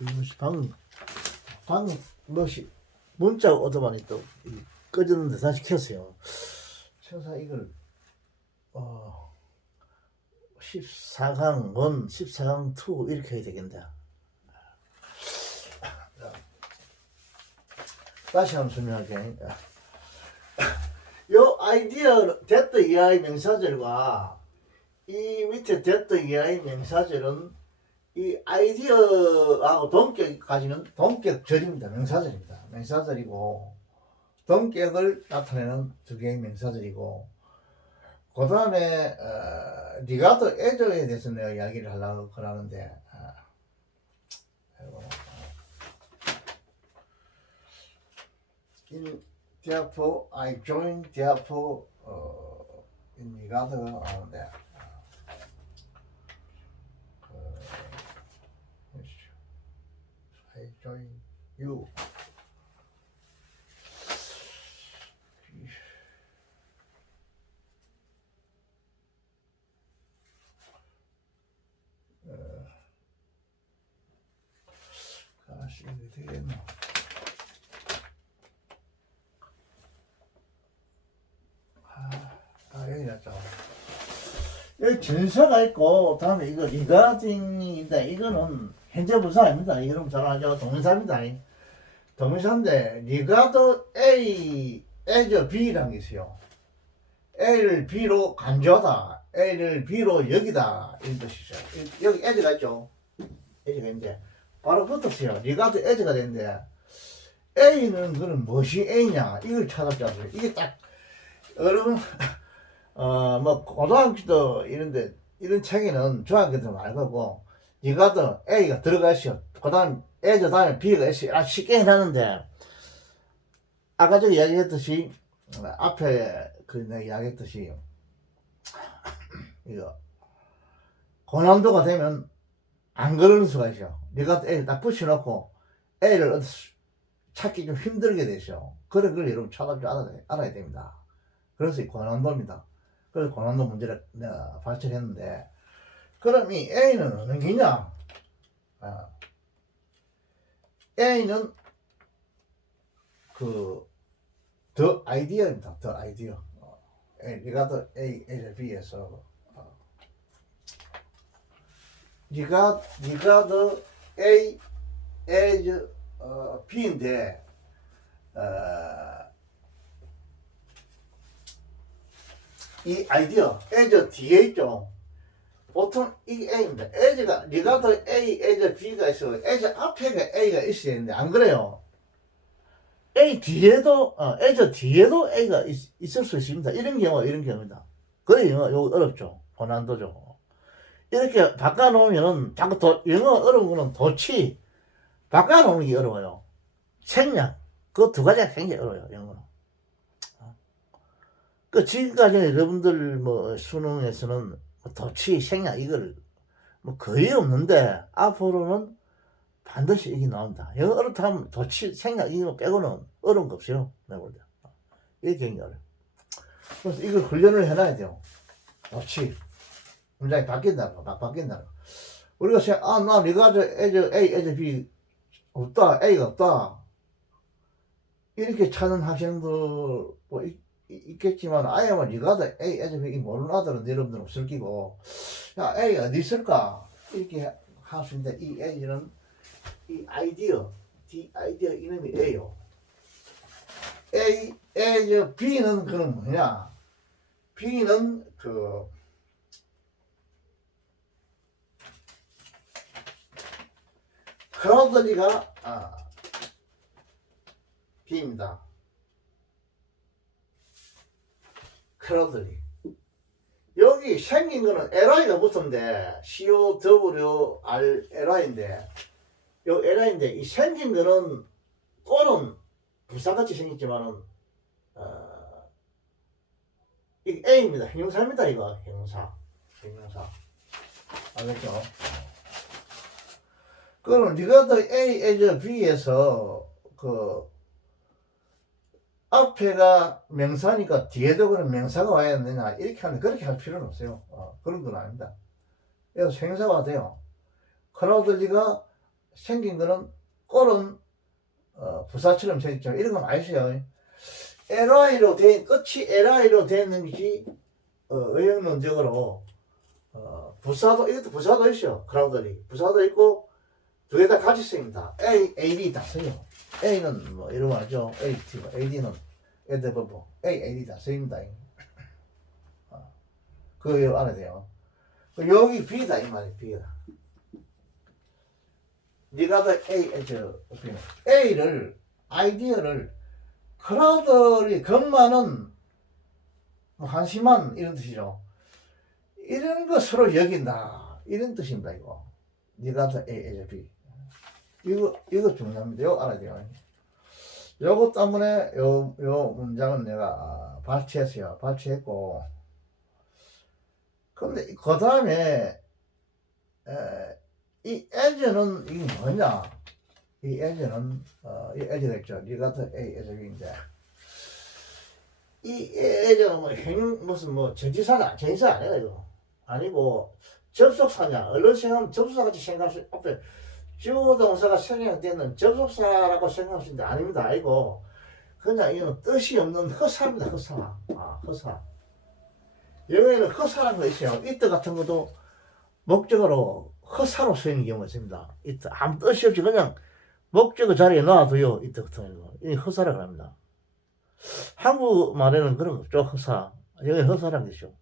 이것이 방금 뭐시 문자 오더만이 또 꺼졌는데 다시 켰어요. 천사 이걸 14강 1, 14강 2 이렇게 해야 되겠네. 다시 한번 설명할게. 요 아이디어 that EI 명사절과 이 밑에 that EI 명사절은 이 아이디어하고 동격까지는 동격절입니다. 명사절입니다. 명사절이고 동격을 나타내는 두 개의 명사절이고 그 다음에 리가드 에저에 대해서 내가 이야기를 하려고 그러는데 in therefore I join therefore in 리가드가 나오는데 I join you 이게 되겠나? 여기 났죠. 여기 전사가 있고, 다음에 이거 리가딩인데, 이거는 현재 부사 아닙니다. 여러분 잘 알죠? 동사입니다. 동사인데, 리가드 A, as B라는 게 있어요. A를 B로 간주하다, A를 B로 여기다, 이런 뜻이죠. 여기 as가 있죠? as가 있는데, 바로 붙었어요. 리가드 as가 되는데, A는 그럼 무엇이 A냐? 이걸 찾았잖아요. 이게 딱, 여러분, 뭐, 고등학교도 이런데, 이런 책에는 중학교도 말고, 리가드 A가 들어가 있어요. 그 다음, as 다음에 B가 있어요. 쉽게 해놨는데, 아까 전에 이야기했듯이, 앞에 내가 이야기했듯이, 이거, 고난도가 되면, 안 그러는 수가 있어요. 리가드 A를 딱 붙여놓고, A를 찾기 좀 힘들게 되죠. 그런 걸 여러분 찾아줄 알아야 됩니다. 그래서 이 고난도입니다. 그래서 고난도 문제를 내가 발전했는데, 그럼 이 A는 어느 게냐? A는 the idea입니다. the idea. 리가드 A, A를 B에서 리가드 A as B인데 이 아이디어 as 뒤에 있죠. 보통 이게 A입니다. as가 리가드 A as B가 있어. as 앞에가 A가 있어야 되는데 안 그래요. A 뒤에도 as 뒤에도 A가 있을 수 있습니다. 이런 경우입니다. 그래 영어 어렵죠. 고난도죠. 이렇게 바꿔놓으면은 자꾸 영어 어려운 거는 도치 바꿔놓는 게 어려워요. 생략 그 두 가지가 굉장히 어려워요. 영어는. 그 지금까지 여러분들 뭐 수능에서는 도치 생략 이걸 뭐 거의 없는데 앞으로는 반드시 이게 나온다. 영어 어렵다면 도치 생략 이거 빼고는 어려운 거 없어요. 내가 볼 때. 이게 굉장히 어려워요. 그래서 이걸 훈련을 해놔야 돼요. 도치 문장이 바뀐다는 거, 바뀐다는 거. 우리가 나 리가드 A, as B 없다, A가 없다. 이렇게 찾는 학생들 뭐 있겠지만, 아예 뭐 리가드 A, as B 모르는 아들은 여러분들 없을 끼고, 야, A 어디 있을까? 이렇게 할 수 있는데, 이 A는 이 아이디어, 아이디어 이름이 A요. A, as B는 그런 뭐냐? B는 크라우드리가 B입니다. 크라우드리. 여기 생긴 거는 LI가 붙었는데 COWRLI인데 요 LI인데 이 생긴 거는 꼴은 불사같이 생겼지만은 이 A입니다. 형용사입니다. 이거 형용사. 알겠죠? 그럼 리가드 A as B에서 앞에가 명사니까 뒤에도 그런 명사가 와야 되냐 이렇게 하는데 그렇게 할 필요는 없어요. 그런 건 아닙니다. 그래서 생사가 돼요. 크라우드리가 생긴 거는 꼴은 부사처럼 생겼죠. 이런 거 많이 써요. LI로 된 끝이 LI로 되는 것이 의역론적으로 부사도 이것도 부사도 있어요. 크라우들이 부사도 있고 두 개 다 같이 쓰입니다. A, AD 다 써요. A는 뭐 이런 거 알죠? AT, AD는 에드버브, A, AD 다 쓰입니다. 그거 알아야 돼요. 여기 B다 이 말이에요. B다. 네가 더 A를 아이디어를 크라우들이 겁많은 한심한 이런 뜻이죠. 이런 거 서로 여긴다 이런 뜻입니다. 이거 네가 더 A, B 이거 중요합니다. 이거 알아야 돼요. 요것 때문에 요 문장은 내가 발췌했어요. 발췌했고 근데 그 다음에 이 as는 이게 뭐냐? 이 as는 이 as가 있죠. 네가 더 A, as인데 이 as는 뭐 행용 무슨 뭐 전치사다 전치사 아니야 이거 아니고 접속사냐 얼른 생각하면 접속사같이 생각할 수 앞에 주어동사가 생략되는 접속사라고 생각할 수 있는데 아닙니다. 아니고 그냥 이건 뜻이 없는 허사입니다. 허사. 허사. 영어에는 허사라는 거 있어요. 이트 같은 것도 목적으로 허사로 쓰이는 경우가 있습니다. 이트 아무 뜻이 없이 그냥 목적어 자리에 놔둬요. 이트 같은 거. 이 허사라고 합니다. 한국말에는 그런 거 없죠. 허사. 영어에 허사라는 게 있죠.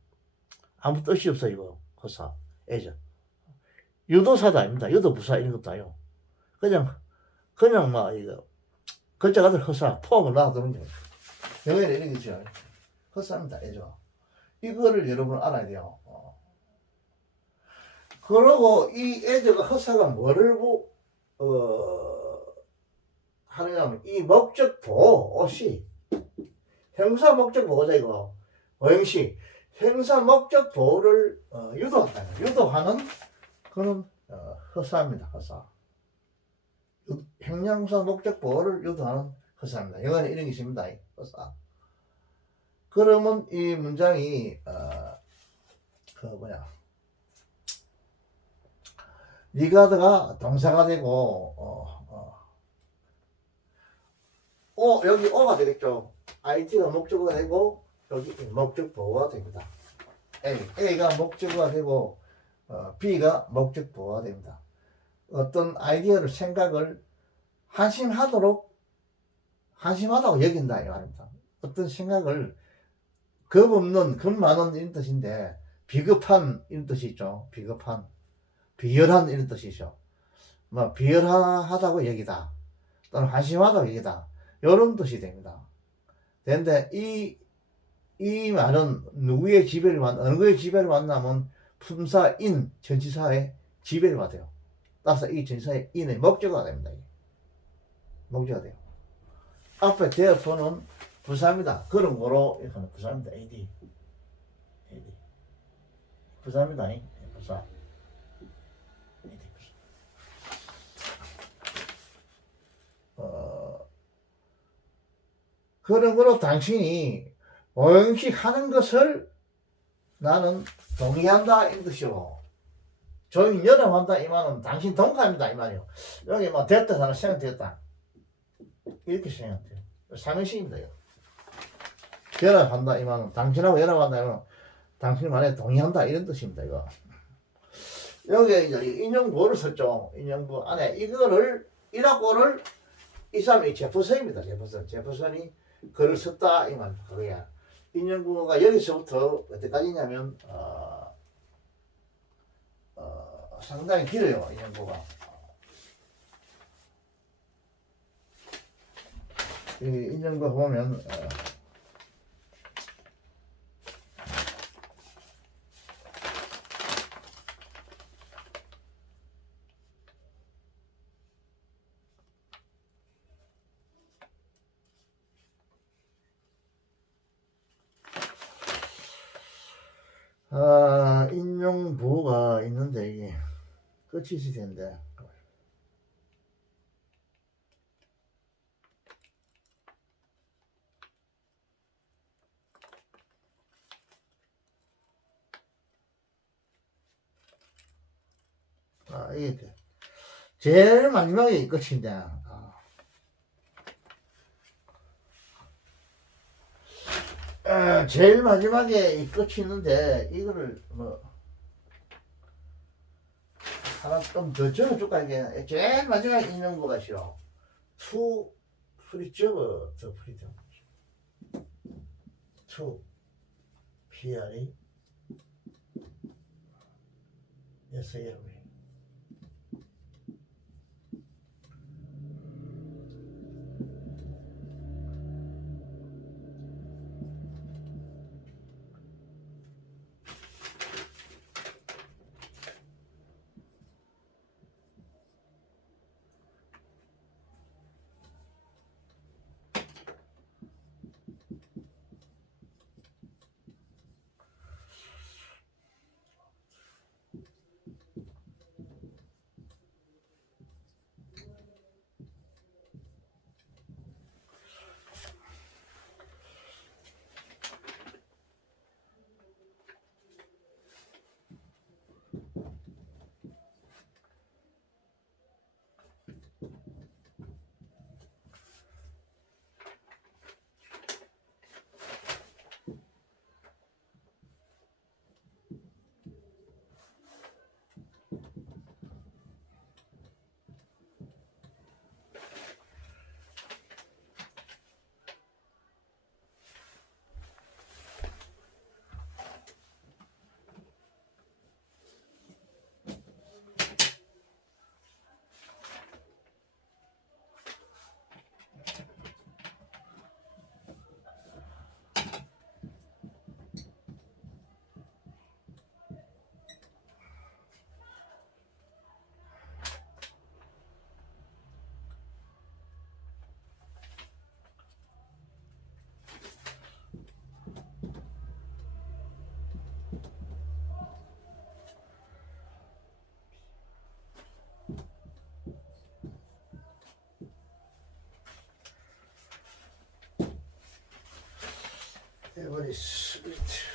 아무 뜻이 없어 이거. 허사. 애죠. 유도사도 아닙니다. 유도부사 이런 것도 아니요. 그냥 막 이거 글자 같은 허사 포함을 놔두는 거예요. 영어에는 이런 게 있죠. 허사입니다. 애죠. 이거를 여러분 알아야 돼요. 그러고 이 애들가 허사가 뭐를 하느냐면 이 목적 보어시 형사 목적 보호자 이거 어행시 형사 목적 보호를 유도한다. 유도하는 그런 허사입니다. 허사. 형용사 목적 보호를 유도하는 허사입니다. 영어에 이런 게 있습니다. 허사. 그러면 이 문장이 리가드가 동사가 되고 여기 O가 되겠죠. IT가 목적어가 되고 여기 목적 보호가 됩니다. A가 목적어가 되고 B가 목적 보호가 됩니다. 어떤 아이디어를 생각을 한심하다고 여긴다 이 말입니다. 어떤 생각을 겁 없는 겁 많은 이런 뜻인데 비겁한 이런 뜻이 있죠. 비열한 이런 뜻이죠. 뭐 비열하다고 여기다 또는 한심하다고 여기다 이런 뜻이 됩니다. 그런데 이 말은 누구의 지배를 어느 거의 지배를 받냐면 품사인 전치사의 지배를 받아요. 따라서 이 전치사의 인의 목적어가 됩니다. 목적어가 돼요. 앞에 대어포는 부사입니다. 그런 거로 이렇게 하면 부사입니다. AD. 부사입니다. 부사. 그런 거로 당신이 오행식 하는 것을 나는 동의한다 이 뜻이고 조용히 연합한다 이 말은 당신 동감이다 이 말이요. 여기 뭐 됐다 하나 생각됐다 이렇게 생각돼요. 삼행식입니다. 연합한다 이 말은 당신하고 연합한다 이 말은 당신 말에 동의한다 이런 뜻입니다. 이거 여기 이제 인용부를 썼죠. 인용부 안에 이거를 이라고를 이 사람이 제퍼슨입니다. 제퍼슨이 글을 썼다 이 말입니다. 그거야. 인용부가 여기서부터 어디까지냐면 상당히 길어요. 인용부가. 이 인용부 보면 인용부가 있는데 이게 끝이 있을 텐데 이게 제일 마지막에 끝인데, 제일 마지막에 이 끝이 있는데, 이거를 뭐, 하나 좀 더 적어줄까, 이게. 제일 마지막에 있는 거가 싫어. 투, 프리저버, 더 프리저. 투, PRE, SAV. 에버리 스위트.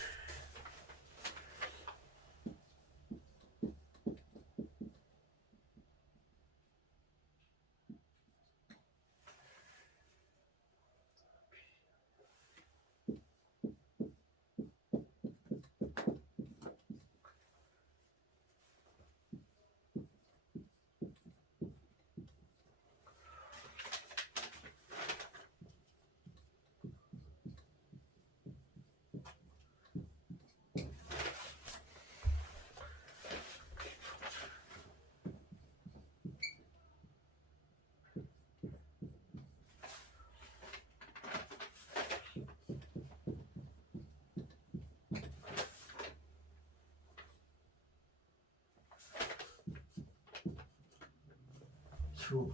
투,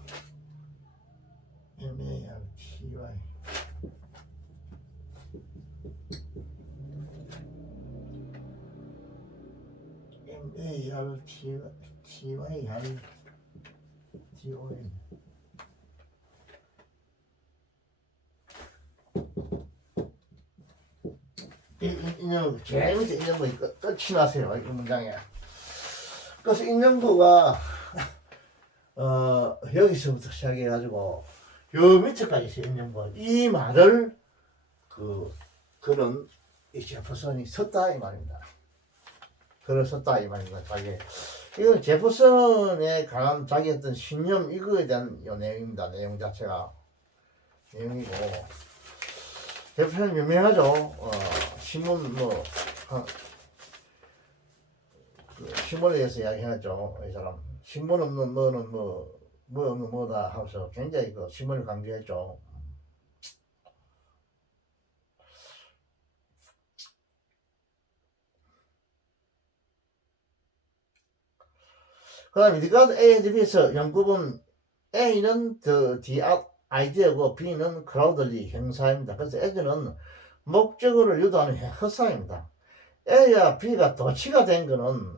MARTY. MARTY, DOM. 인형, 제일 밑에 인형부 끝이 나세요, 이 문장에. 그래서 인형부가, 여기서부터 시작해가지고, 요 밑에까지 있어요, 인형부. 이 말을, 그는, 이 제퍼슨이 썼다, 이 말입니다. 글을 썼다, 이 말입니다, 자기. 이건 제퍼슨에 관한 자기 어떤 신념, 이거에 대한 요 내용입니다, 내용 자체가. 내용이고. 제퍼슨 유명하죠. 신문 신문에 대해서 이야기했죠. 이 사람 신문 없는 뭐는 뭐 없는 뭐다 하면서 굉장히 그 신문을 강조했죠. 그다음 리가드 A에 비해서 연구본 A는 the 아이디어고 B는 크라우들리 형사입니다. 그래서 A는 목적어를 유도하는 허사입니다. A와 B가 도치가 된 거는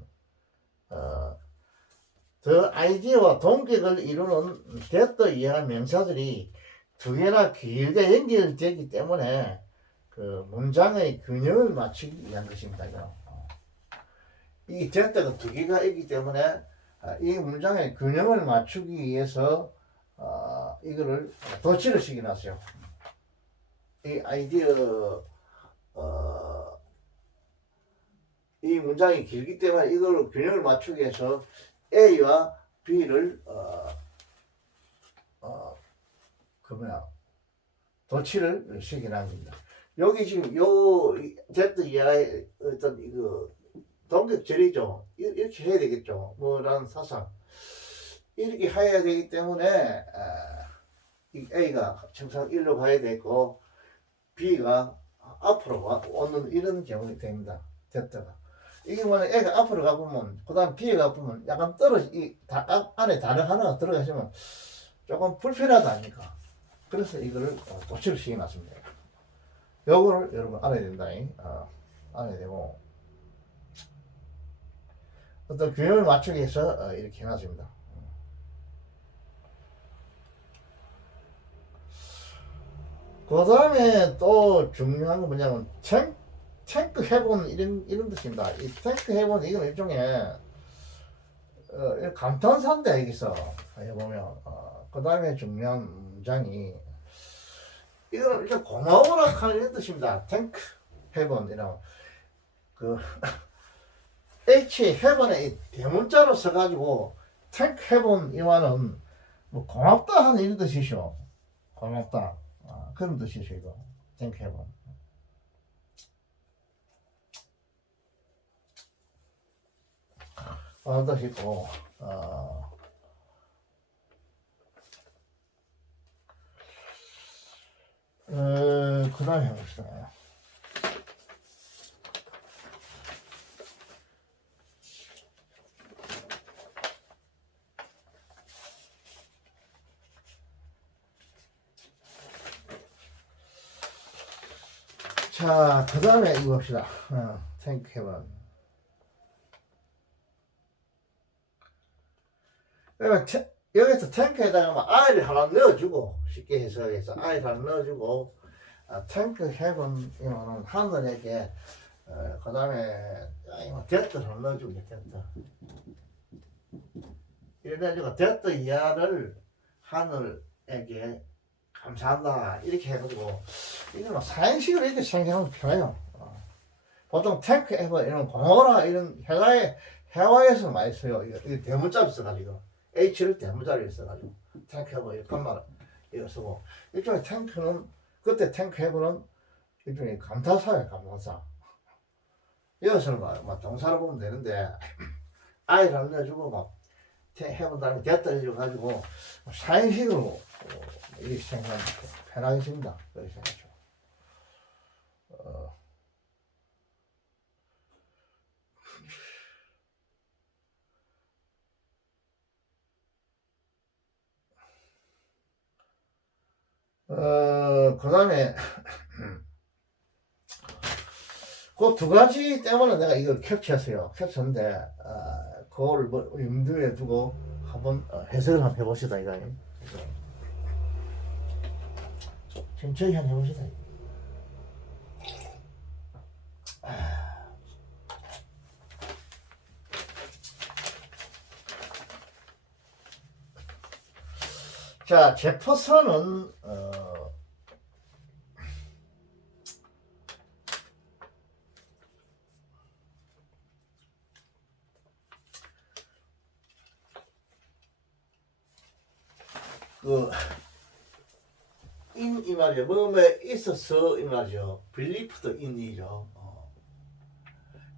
더 아이디어와 동격을 이루는 됐더 이해한 명사들이 두 개나 길게 연결되기 때문에 그 문장의 균형을 맞추기 위한 것입니다. 이 됐더가 두 개가 있기 때문에 이 문장의 균형을 맞추기 위해서 이거를 덧칠을 시켜놨어요. 이 아이디어 이 문장이 길기 때문에 이걸 균형을 맞추기 위해서 A와 B를 덧칠을 시켜놨습니다. 여기 지금 요 Z 이하의 어떤 이거 동격절이죠. 이렇게 해야 되겠죠. 뭐라는 사상 이렇게 해야 되기 때문에 이 A가 정상 1로 가야 되고 B가 앞으로 오는 이런 경우가 됩니다. Z가 이게 뭐냐 A가 앞으로 가보면 그 다음 B가 가보면 약간 안에 다른 하나가 들어가시면 조금 불편하다 아닙니까? 그래서 이거를 도치를 시켜놨습니다. 요거를 여러분 알아야 된다. 알아야 되고 어떤 균형을 맞추기 위해서 이렇게 해놨습니다. 그 다음에 또 중요한 건 뭐냐면 탱크 해본 이런 뜻입니다. 이 탱크 해본 이건 일종의 감탄사인데 여기서 해보면 그 다음에 중요한 문장이 이거는 일단 고마워라 하는 이런 뜻입니다. 탱크 해본 이런 그 H 해본에 이 대문자로 써가지고 탱크 해본 이와는 뭐 고맙다 하는 이런 뜻이죠. 고맙다 그런 뜻이죠. 이거 탱크 해본. 뜻이고 그 다음에 해봅시다. 자, 그 다음에 이거 봅시다. 탱크 해본. 여기서 탱크에다가 뭐 아이를 하나 넣어주고 쉽게 해석해서 아이를 하나 넣어주고 탱크 해본 이거는 하늘에게 그 다음에 데트를 하나 넣어주게 데트 이래가지고 데트 이하를 하늘에게 감사한다 이렇게 해가지고 이건 사행식으로 이렇게 생각하면 편해요. 보통 탱크 해본 이런 고마워라 이런 해화에서 많이 써요. 이거 대문자로 써가지고 H를 대문자로 써가지고 탱크 해본 이렇게 말 이거 쓰고 일종의 탱크는 그때 탱크 해본은 일종의 감탄사예요. 감탄사. 이것을 막 동사로 보면 되는데 아이를 알려주고 막 해본 다음에 됐다 해줘가지고 사행식으로 이렇게 생각하면 편하겠습니다. 그렇게 생각하죠. 그 다음에 그 두 가지 때문에 내가 이걸 캡처했어요. 캡처인데 그거를 뭐 염두에 두고 한번 해석을 한번 해봅시다. 이거 천천히 한번 해봅시다. 자, 제퍼슨은 이 말이죠. 뭐에 있어서 이 말이죠. 빌리프도 인이죠.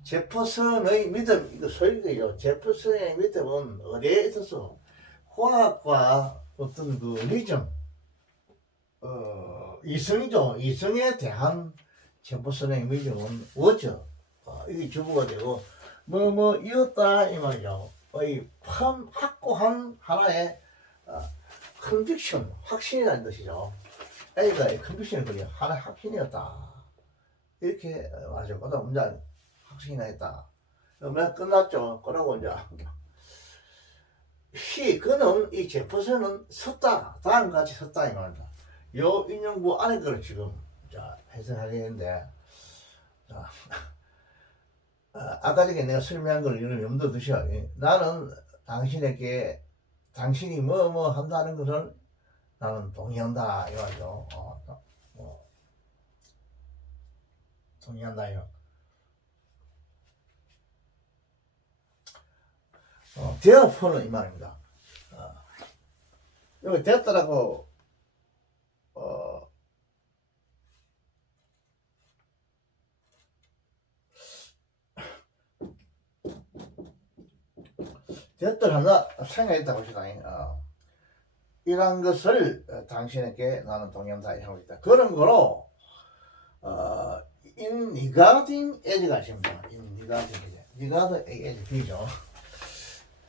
제퍼슨의 믿음 이거 소리죠. 제퍼슨의 믿음은 어디에 있어서 화학과 어떤 그 리즘 이성이죠. 이성에 대한 제퍼슨의 믿음은 뭐죠? 이게 주부가 되고 이었다 이 말이죠. 이 확고한 하나의 컨빅션 확신이라는 뜻이죠. A가 컨빅션을 그려 하나의 확신이었다 이렇게 말하죠. 그다음 문장 확신이 했다. 그러면 끝났죠. 그러고 이제 그는 이 제퍼슨은 섰다. 다음 같이 섰다 이 말입니다. 요 인용부 안에 걸 지금 해석하겠는데 아까 전에 내가 설명한 걸 염두 두셔. 나는 당신에게 당신이 뭐 한다는 것을 나는 동의한다 이거죠. 동의한다 이거. 되어포는 이 말입니다. 여기 됐더라고. 됐더라 하나 생각했다고 합시다. 이러한 것을 당신에게 나는 동의한다 하고 있다. 그런 거로 in regarding A가 있습니다. in regarding A, B죠.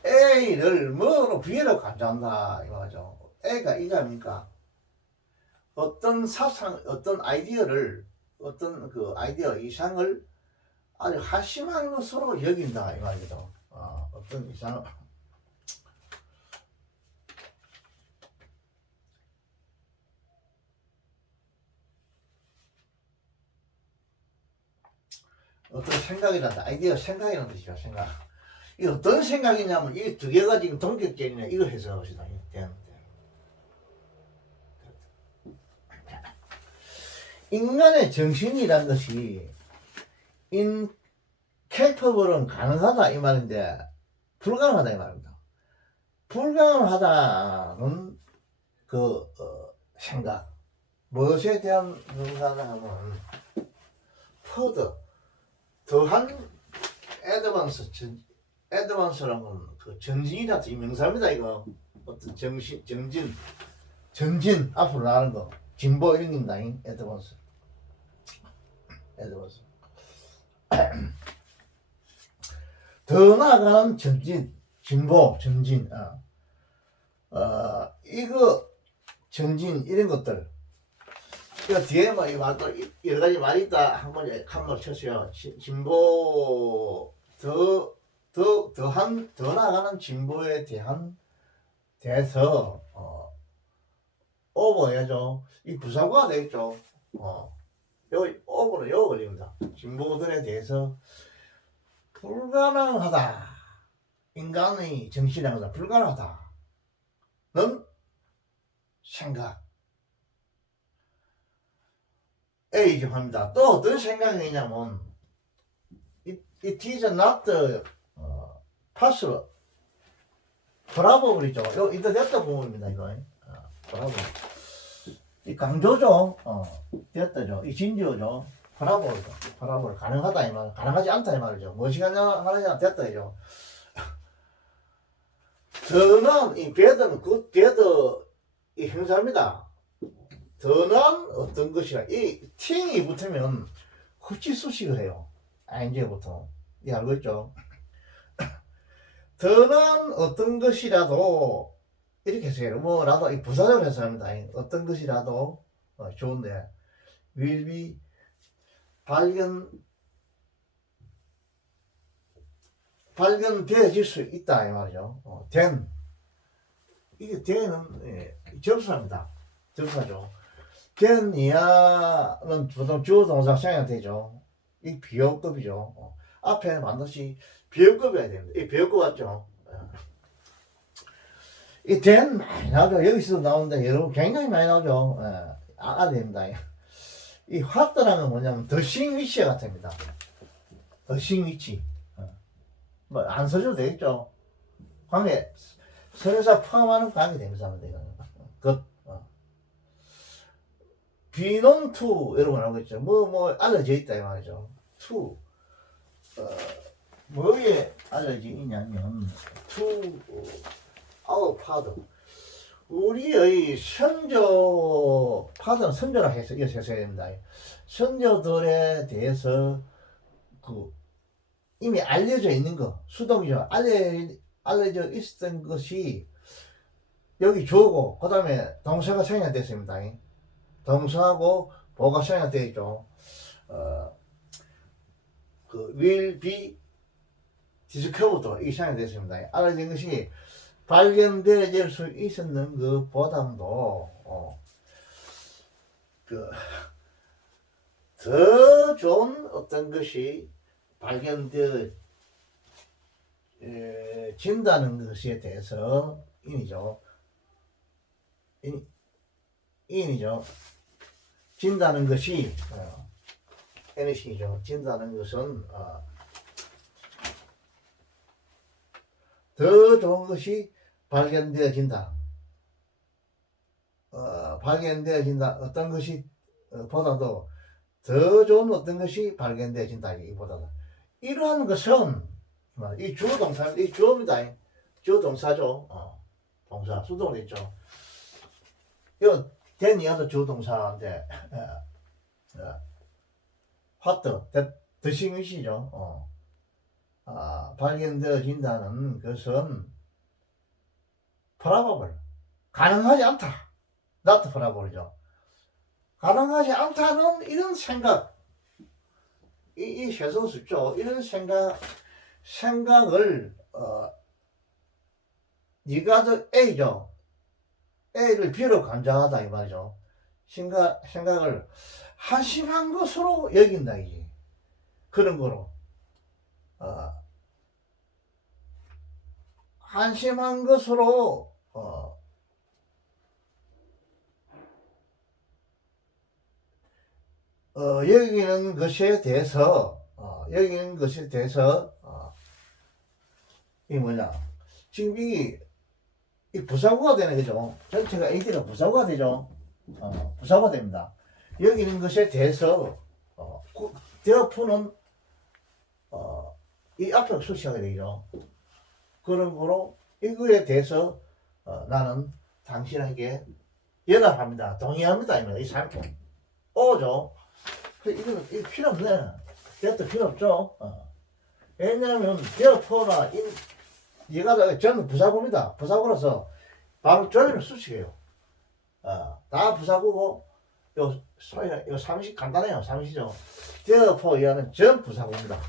A를 뭐로 B로 간주한다 이거죠. A가 이자입니까? 어떤 사상, 어떤 아이디어를, 어떤 그 아이디어 이상을 아주 한심한 것으로 여긴다 이 말이죠. 어떤 이상 어떤 생각이란다. 아이디어 생각이라는 뜻이죠. 생각. 이 어떤 생각이냐면 이 두 개가 지금 동격적이냐 이거 해석합시다. 인간의 정신이란 것이 incapable은 가능하다 이 말인데 불가능하다 이 말입니다. 불가능하다는 그 생각. 무엇에 대한 생각을 하면 further 더한 애드반스라는 그 전진이라는 이 명사입니다. 이거 어떤 전진 앞으로 나가는 거 진보 이런 겁니다. 애드반스 더 나아가는 전진 진보 전진 이거 전진 이런 것들 그 뒤에 뭐 이 말도 여러 가지 말이 있다 한번 쳤어요. 진보 더 나아가는 진보에 대해서 오버해야죠. 이 부사구가 되겠죠. 여기 오버는 여기 걸립니다. 진보들에 대해서 불가능하다. 인간의 정신이라는 것은 불가능하다는 생각. A죠 합니다. 또 어떤 생각이냐면 it is not possible. 브라보블이죠. 요 이거 됐다 부분입니다. 이거 브라보. 이 강조죠. 됐다죠. 이 진지어죠. 브라보죠. 브라보를 가능하다 이 말. 가능하지 않다 이 말이죠. 무엇이 가능하냐 됐다죠. 더는 이 배드는 그 배드 이 형사입니다. 더는 어떤 것이라 이 팅이 붙으면 흡지수식을 해요. 이제부터 이 알고 있죠. 더는 어떤 것이라도 이렇게 해석해요. 뭐라도 이 부사적으로 해석합니다. 어떤 것이라도 좋은데 will be 발견되어질 수 있다 이 말이죠. then 이게 then은 접수합니다. 접수하죠. then 이하는 주어 동사 생략 되죠. 이 비호급이죠. 앞에는 반드시 비호급이어야 됩니다. 이 비호급 맞죠? 이 then 많이 나오죠. 여기서도 나오는데 여러분 굉장히 많이 나오죠. 알아야 됩니다. 이 확대라는 건 뭐냐면 더싱 위치 같습니다. 더싱 위치. 뭐 안 써줘도 되겠죠. 관계 설사 포함하는 관계 대명사입니다. 이거는 비논 투 여러분 알겠죠. 뭐 알려져 있다 이 말이죠. 투 뭐에 알려져 있냐면 투 our father 우리의 선조 파더는 선조라 해서 이거 해석해야 됩니다. 선조들에 대해서 그 이미 알려져 있는 거 수동이죠. 알려져 있었던 것이 여기 주어고 그 다음에 동사가 생략됐습니다. 동사하고 보가 생략되어 있죠. 그 will be discovered 이 생략됐습니다. 알려진 것이 발견될 수 있었는 것보다도 더 좋은 어떤 것이 발견되어질 진다는 것에 대해서 인이죠. 인이죠. 진다는 것이 NC죠. 진다는 것은 더 좋은 것이 발견되어진다. 발견되어진다. 어떤 것이 보다도 더 좋은 어떤 것이 발견되어진다. 이보다도 이러한 것은 이 주동사, 이 주어입니다. 주동사죠. 동사 수동으로 있죠. 이거 된이어서 주동사인데 화트 드싱이시죠. 발견되어진다는 것은 probable 가능하지 않다. not probable이죠. 가능하지 않다는 이런 생각, 이 세상수죠. 이런 생각을 네가 저 A죠. A를 B로 간주하다 이 말이죠. 생각을 한심한 것으로 여긴다 이지. 그런 거로 한심한 것으로 여기는 것에 대해서 이 뭐냐 지금 이 부사구가 되는 거죠. 전체가 A가 부사구가 되죠. 부사구가 됩니다. 여기는 것에 대해서 되어푸는 이 앞에 수식하게 되죠. 그런 거로 이거에 대해서 나는 당신에게 연합합니다. 동의합니다. 이 삶 오죠. 이거는 필요 없네. 그것도 필요 없죠. 왜냐하면 되어포나 얘가 저는 부사구입니다. 부사구라서 바로 조인을 수식해요. 다 부사구고 요 삼식 간단해요. 삼식이죠. 되어포 얘는 전 부사구입니다.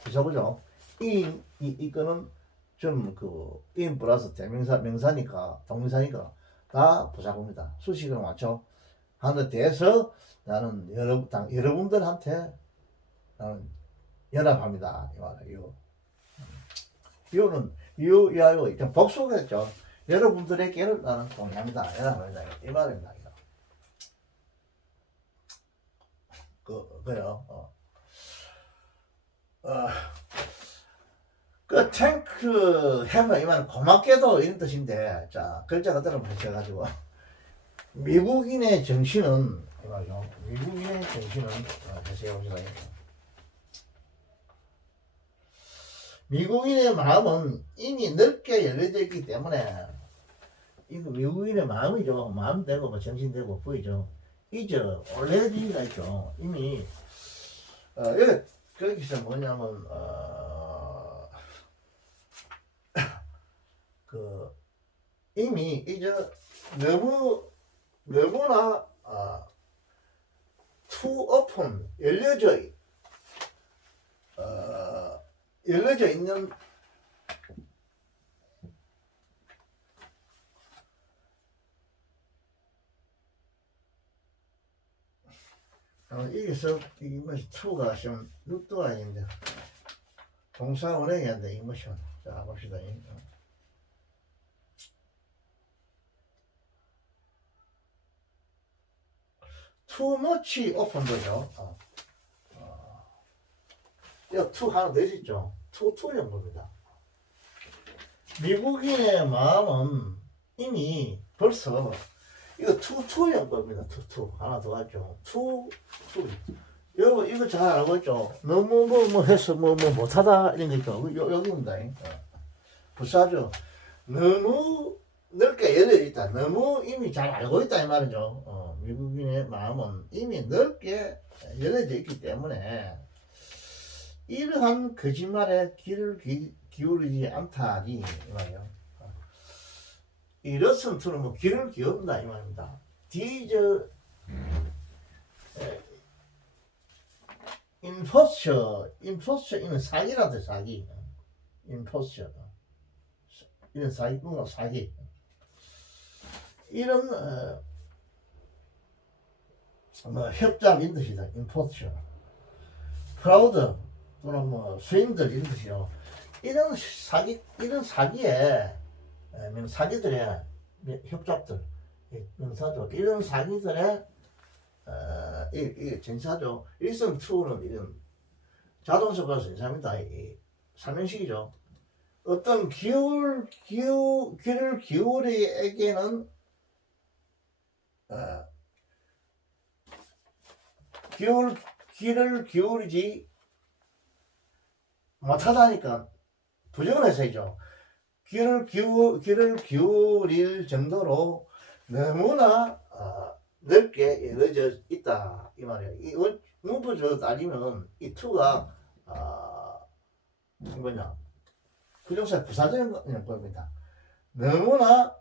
부사구죠. 이거는 좀 인 플러스 대명사 명사니까 동명사니까 다 부사구입니다. 수식을 맞죠. 하는 데에서 나는 여러분들한테 나는 연합합니다. 이 말이에요. 이거는 이하고 일단 복수겠죠. 여러분들에게는 나는 동의합니다. 연합합니다. 이 말입니다. 그래요. 그 탱크 해면 이만 고맙게도 이런 뜻인데, 자 글자 그대로 붙여가지고 미국인의 정신은 이말이죠. 미국인의 정신은 다시 해봅시다. 미국인의 마음은 이미 넓게 열려져 있기 때문에 이거 미국인의 마음이죠. 마음 되고 뭐 정신 되고 보이죠. 이저 올레지가 있죠. 이미 거기서 뭐냐면 이미 이제 너무나 투 오픈 열려져 있는 여기서 이게 투가 좀 루트가 있는데 동사 원형이 안 돼. 이모션. 자 봅시다. too much open 거죠. 이거 투 하나 더 있죠. 투투형 겁니다. 미국인의 마음은 이미 벌써 이거 투투형 겁니다. 투투 하나 더 하죠. 투 이거 잘 알고 있죠. 너무 뭐 해서 뭐 못하다 이런 거 있죠. 여기입니다. 부사죠. 너무 넓게 열려 있다. 너무 이미 잘 알고 있다 이 말이죠. 미국인의 마음은 이미 넓게 열려져 있기 때문에 이러한 거짓말에 귀를 기울이지 않다니 이 말이에요. 이렇선 투는 뭐 귀를 기울인다 이 말입니다. 임포스처 사기라도 사기. 임포스처 이런 사기꾼과 사기. 이런 협잡인 뜻이다. 임포스처. 프라우드 또는 스윙들 이런 뜻이요. 이런 사기에 사기들의 협잡들, 명사죠. 이런 사기들의 이 전사죠. 일성투는 이런 자동차가 전사입니다. 이 삼형식이죠. 어떤 귀를 기울이에게는 귀를 기울이지 못하다니까 부정을 해서이죠. 귀를 기울일 정도로 너무나 넓게 열어져 있다 이 말이에요. 이 문법적으로 따지면 이 투가 뭐냐 부정사 부사적인 겁니다. 너무나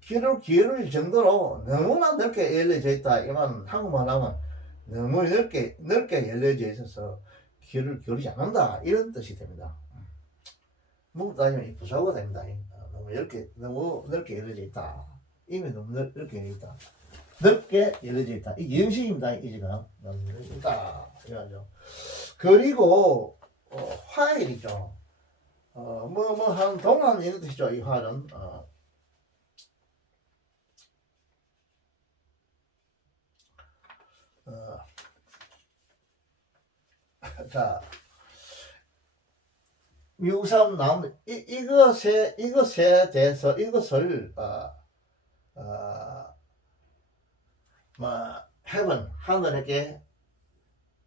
귀를 기울일 정도로 너무나 넓게 열려져 있다. 이 말은 한국말 하면 너무 넓게 열려져 있어서 귀를 기울이지 않는다 이런 뜻이 됩니다. 문법 따지면 이 부사가 됩니다. 너무 넓게 열려져 있다. 이미 너무 넓게 열려져 있다. 넓게 열려져 있다. 이게 영식입니다. 이 지금 너무 열려져 있다. 이거죠. 그리고 화일이죠. 한 동안 이런 뜻이죠. 이 화는 자 미국사람 나오는 이것에 대해서 이것을 heaven 하늘에게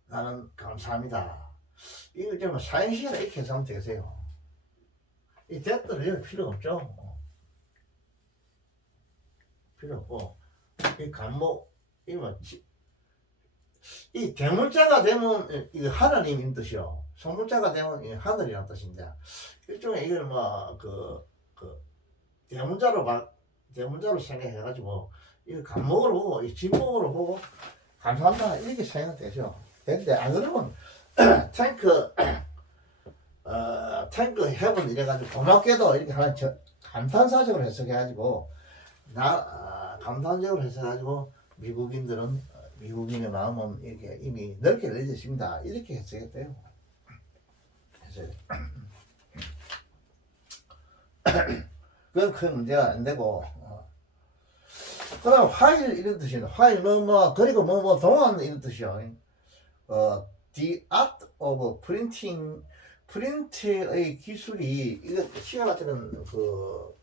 나는 감사합니다. 이걸 좀 사행시라 이렇게 해서 하면 되겠어요. 이 대들을 열 필요가 없죠. 필요 없고 이 간목 이 대문자가 되면 이거 하나님인 뜻이요. 소문자가 되면 이 하늘이라는 뜻인데 일종의 이걸 대문자로 생각해가지고 이 간목으로 보고 이 진목으로 보고 감사합니다 이렇게 생각되죠. 근데 안 그러면 탱크 헤븐 이래가지고 고맙게도 이렇게 하나 감탄사적으로 해석해가지고 감탄적으로 해석해가지고 미국인의 마음은 이렇게 이미 넓게 열려져 있습니다. 이렇게 해석했대요. 그건 큰 문제가 안 되고 그 다음 화일 이런 뜻이에요. 화일 그리고 동안 이런 뜻이요. The art of printing 프린트의 기술이 이거 시간 같은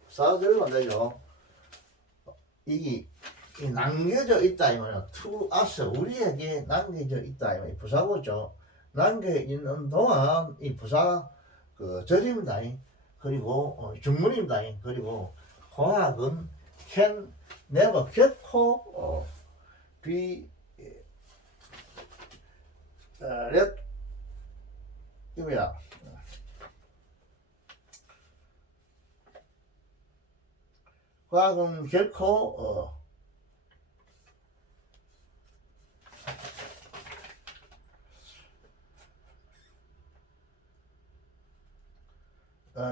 사업을 만들죠. 이게 남겨져 있다 이 말이야. To us 우리에게 남겨져 있다 이 말이야. 부사고죠. 남겨 있는 동안 이 부사 절입니다. 그리고 중문입니다. 그리고 화학은 can never 결코 be let 이거야. 화학은 결코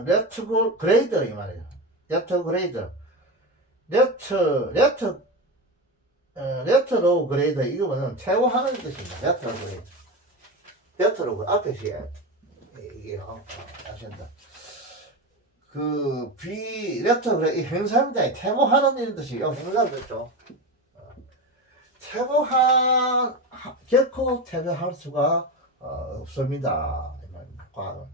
레트그레이드 이 말이에요. 레트그레이드 레트로 그레이드 이거는 퇴고하는 뜻입니다. 레트로 그레이드 레트로 앞에 이게 아시는다. 레터 그래 이 행사입니다. 퇴고하는 이런 뜻이 행사겠죠. 결코 퇴고할 수가 없습니다. 과학은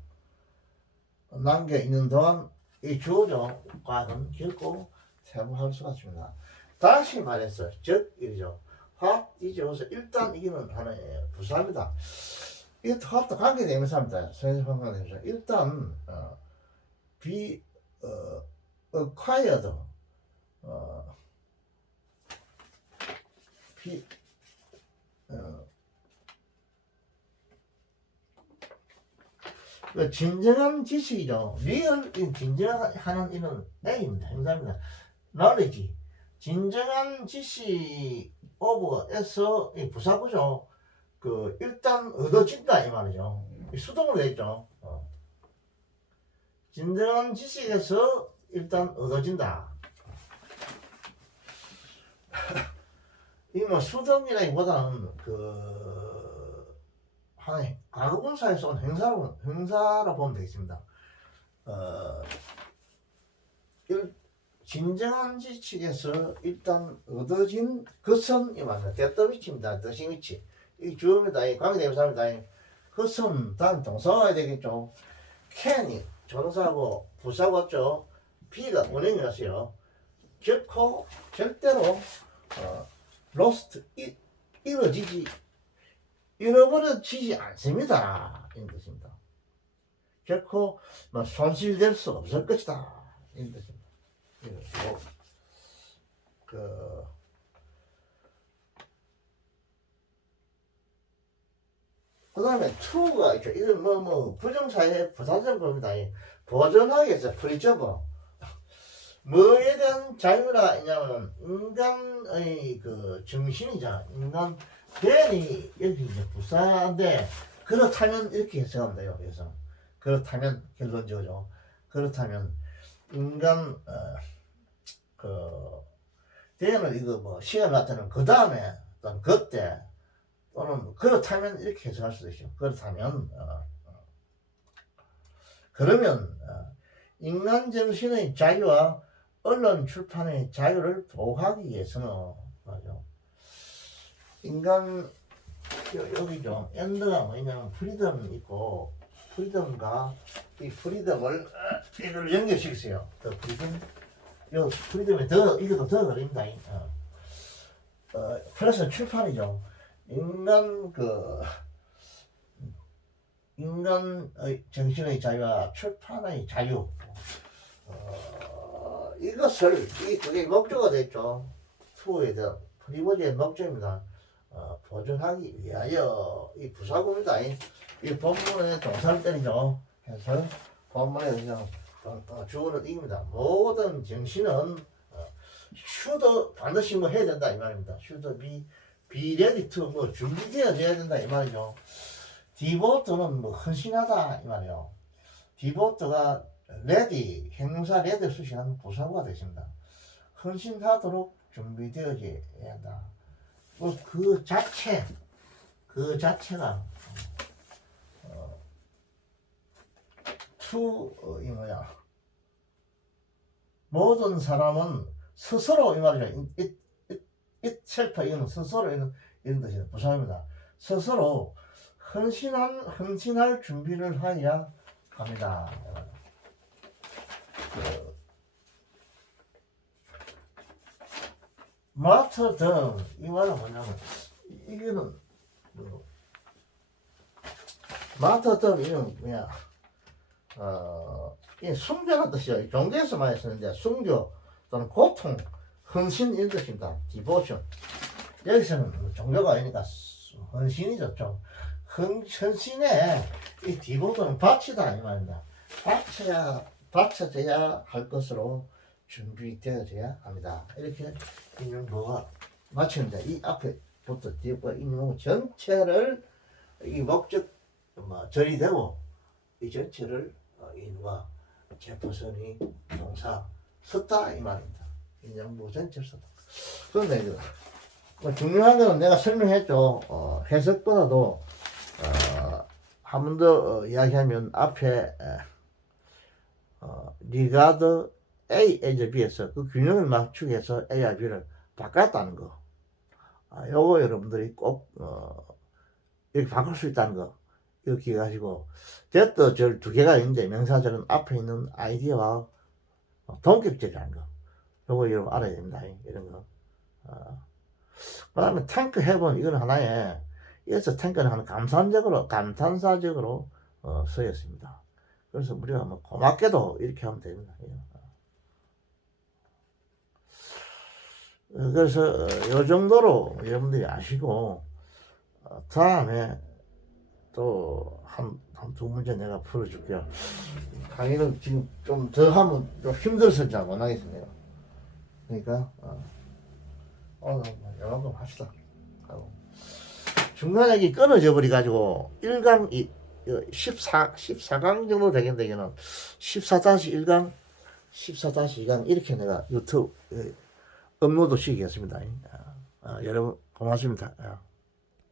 남겨 있는 동안 이 주어죠. 과학은 결코 퇴고할 수가 없습니다. 다시 말해서 즉 이죠. 화학 뒤집어서 일단 이기는 하나의 부사입니다. 이것도 화학도 관계대명사입니다. 관계대명사 일단 be acquired 진정한 지식이죠. 리얼 진정하는 이는 내입니다. 행사입니다. knowledge 진정한 지식 오브에서 이 부사구죠. 일단 얻어진다 이 말이죠. 수동으로 되어 있죠. 진정한 지식에서 일단 얻어진다. 이 수동이라기보다는 하나의 과거분사에서 온 행사로 보면 되겠습니다. 진정한지 측에서 일단 얻어진 것은 이만입니다. 대더위치입니다. 더싱위치. 이 주어입니다. 이 관계대명사입니다. 그것은 다음 동사가 와야 되겠죠. can이 조동사하고 부사가 왔죠. B가 원형이라서요. 결코 절대로 lost 잃어버려지지 않습니다. 이런 뜻입니다. 결코 손실될 수 없을 것이다. 이런 뜻입니다. 그 다음에 to가 있죠. 이건 부정사의 부사적 겁니다. 보존하기 위해서 프리저버. 뭐에 대한 자유라 있냐면 인간의 그 정신이자 인간 대안이 이렇게 이제 부사인데 그렇다면 이렇게 해석하면 돼요. 그래서 그렇다면 결론적으로 그렇다면 인간 그 대안을 이거 시간 나타내는 그 다음에 또는 그때 또는 그렇다면 이렇게 해석할 수도 있죠. 그렇다면 그러면 인간 정신의 자유와 언론 출판의 자유를 보호하기 위해서는 맞죠. 인간 여기죠. 엔드가 뭐냐면 프리덤이 있고 프리덤과 이 프리덤을 이걸 연결시켰어요. 더 프리덤. 요 프리덤에 더 이것도 더 그립니다. 플러스 출판이죠. 인간의 정신의 자유와 출판의 자유. 이것을 그게 목적어가 됐죠. 투에 대한 프리머지의 목적입니다. 보존하기 위하여 이 부사구입니다. 이 본문에 동사를 때리죠. 해서 본문에 그냥 주어는 이깁니다. 모든 정신은 should 반드시 해야 된다 이 말입니다. should be ready to 준비되어져야 된다 이 말이죠. devote는 헌신하다 이 말이에요. devote가 ready, 행사 ready를 수식하는 부사구가 되십니다. 헌신하도록 준비되어져야 한다. 그 자체가 to 이 뭐야 모든 사람은 스스로 이 말이죠. itself 이거는 스스로 이런 뜻이에요. 부사입니다. 스스로 헌신할 준비를 하여야 합니다. 마터덤 이 말은 뭐냐면 이거는 마터덤 이건 뭐야 이 순교라는 뜻이에요. 종교에서 많이 쓰는데 순교 또는 고통 헌신 이런 뜻입니다. 디보션 여기서는 종교가 아니니까 헌신이죠. 좀 헌신에 이 디보션은 바치다 이 말입니다. 바쳐져야 할 것으로 준비되어져야 합니다. 이렇게 인용구가 마치는데 이 앞에부터 뒤에부터 인용구 전체를 이 목적 절이되고 이 전체를 인과 제퍼선이 동사 썼다 이 말입니다. 인용구 전체를 썼다. 그런데 중요한 건 내가 설명했죠. 해석보다도 한 번 더 이야기하면 앞에 regard A as B에서 그 균형을 맞추기 위해서 A와 B를 바꿨다는 거. 요거 여러분들이 꼭 이렇게 바꿀 수 있다는 거. 이거 기억하시고 대또 절 두 개가 있는데 명사절은 앞에 있는 아이디어와 동격절이라는 거. 요거 여러분 알아야 됩니다. 이런 거. 그 다음에 탱크 해본 이건 하나의 이어서 탱크는 하는 감탄사적으로 쓰였습니다. 그래서 우리가 고맙게도 이렇게 하면 됩니다. 그래서 이 정도로 여러분들이 아시고 다음에 또 한 두 문제 내가 풀어줄게요. 강의는 지금 좀 더 하면 좀 힘들어서 잘 못하겠습니다. 그러니까 오늘 요만큼 합시다. 하고 중간에 여기 끊어져 버려 가지고 1강 14강 정도 되겠는데 이거는 14-1강 14-2강 이렇게 내가 유튜브 업로드 시키겠습니다. 여러분 고맙습니다.